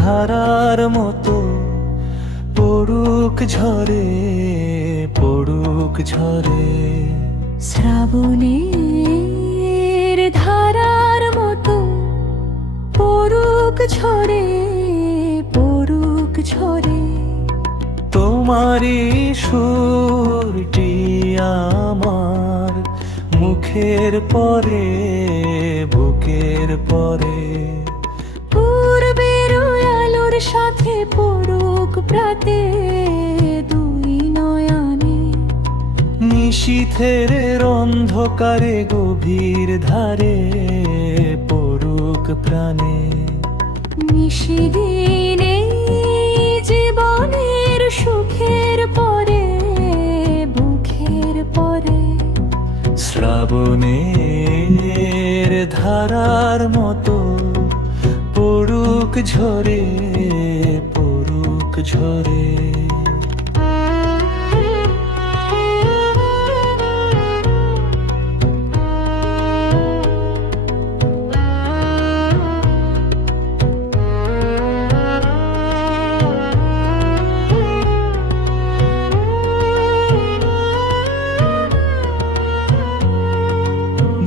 ধারার মতো পড়ুক ঝরে, পড়ুক ঝরে। শ্রাবণের ধারার মতো পড়ুক ঝরে, পড়ুক ঝরে। তোমারই সুরটি আমার মুখের পরে, বুকের পরে। পূর্বের আলোর সাথে পড়ুক প্রাতে দুই নয়নে। নিশীথের অন্ধকারে গভীর ধারে পড়ুক প্রাণে। নিশিদিনে জীবনের সুখের পরে, বুকের পরে। শ্রাবণের ধারার মতো পড়ুক ঝরে, পড়ুক ঝরে।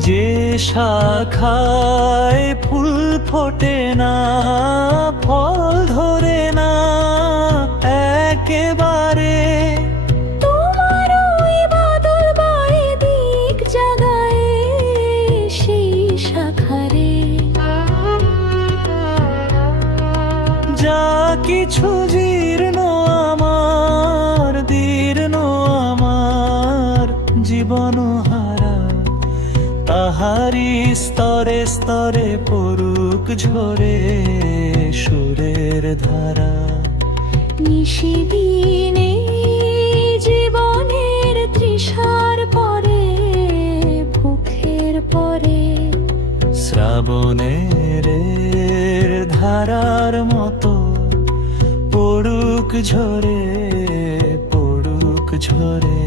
যে শাখায় ফুল ফোটে না, ফল ধরে না একেবারে, তোমার ওই বাদল বয়ে দিক জাগায় সেই শাখারে। যা কিছু জীর্ণ আমার, দীর্ণ আমার জীবন হারা, তাহারি স্তরে স্তরে পড়ুক ঝরে সুরের ধারা। নিশিদিনে জীবনের তৃষার পরে, বুকের পরে। শ্রাবণের ধারার মতো পড়ুক ঝরে, পড়ুক ঝরে।